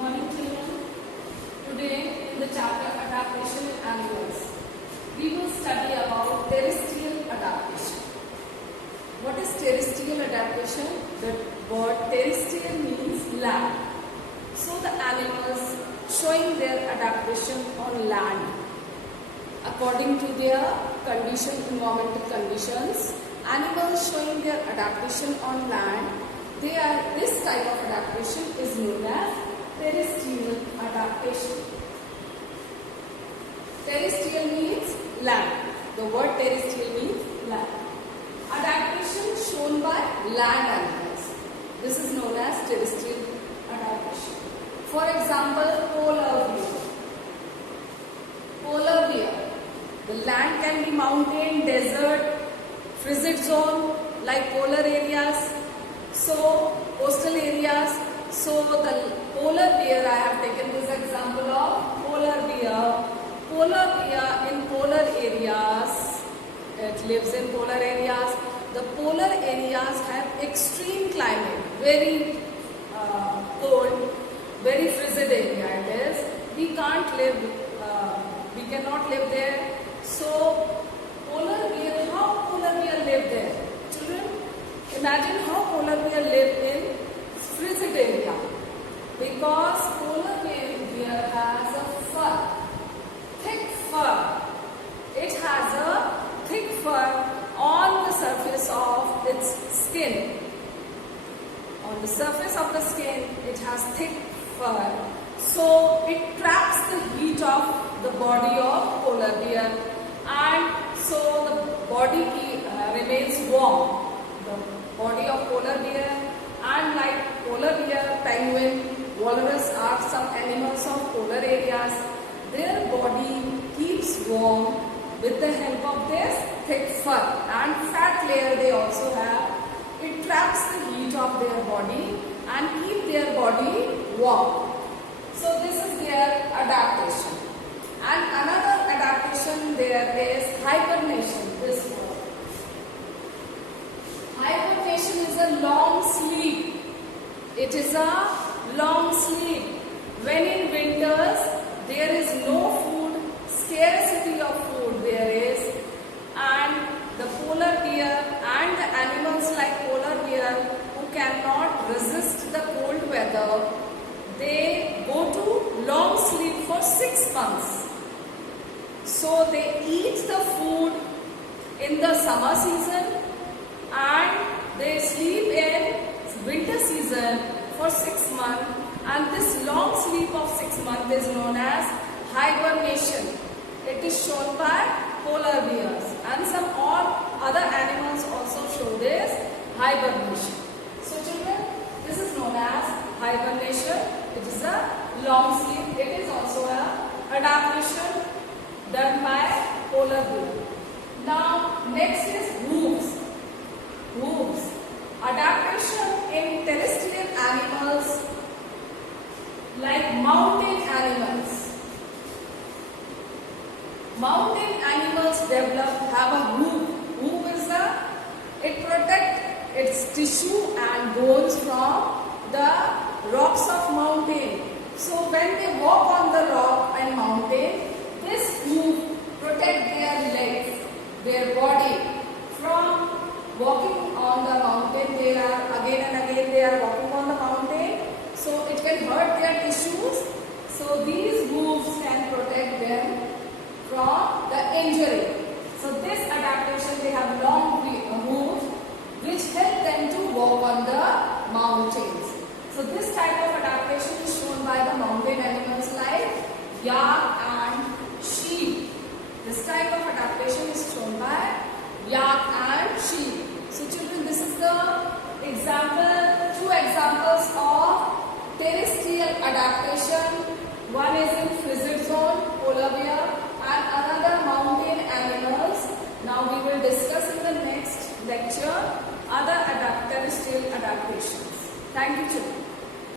morning, children. Today in the chapter Adaptation in Animals, we will study about terrestrial adaptation. What is terrestrial adaptation? The word terrestrial means land. So the animals showing their adaptation on land according to their environmental conditions. Animals showing their adaptation on land, this type of adaptation is known as terrestrial adaptation. Terrestrial means land. The word terrestrial means land. Adaptation shown by land animals. This is known as terrestrial adaptation. For example, polar bear. Polar bear. The land can be mountain, desert, frigid zone like polar areas. So coastal areas. So the polar bear, I have taken this example of polar bear. Polar bear in polar areas, it lives in polar areas. The polar areas have extreme climate, very cold, very frigid area it is. We cannot live there. So polar bear, how polar bear live there? Children, imagine how polar bear live in frigid area, because polar bear has a fur, thick fur. It has a thick fur on the surface of its skin. On the surface of the skin, it has thick fur. So it traps the heat of the body of polar bear, and so the body remains warm. The body of polar bear, and like polar bear, penguin, walrus are some animals of polar areas. Their body keeps warm with the help of this thick fur and fat layer they also have. It traps the heat of their body and keep their body warm. So this is their adaptation. And another adaptation there is hibernation. This word. Hibernation is a long sleep. It is a long sleep. When in winters there is no food, scarcity of food there is, and the polar bear and the animals like polar bear who cannot resist the cold weather, they go to long sleep for 6 months. So they eat the food in the summer season and they sleep in winter season for 6 months, and this long sleep of 6 months is known as hibernation. It is shown by polar bears, and some other animals also show this hibernation. So children, this is known as hibernation. It is a long sleep. It is also a adaptation done by polar bear. Now next is wolves. Wolves. Adaptation in terrestrial animals like mountain animals. Mountain animals have a hoof. Hoof is it protects its tissue and bones from the rocks of mountain. So when they walk on the rock and mountain, this hoof protect their legs, their body from walking on the mountain. They are again and again they are walking on the mountain. So it can hurt their tissues. So these hooves can protect them from the injury. So this adaptation, they have long hooves which help them to walk on the mountains. So this type of adaptation is shown by the mountain animals like yak and sheep. This type of adaptation is shown by yak and sheep. So children, this is the two examples of terrestrial adaptation. One is in frigid zone, polar bear, and another mountain animals. Now we will discuss in the next lecture other terrestrial adaptations. Thank you children.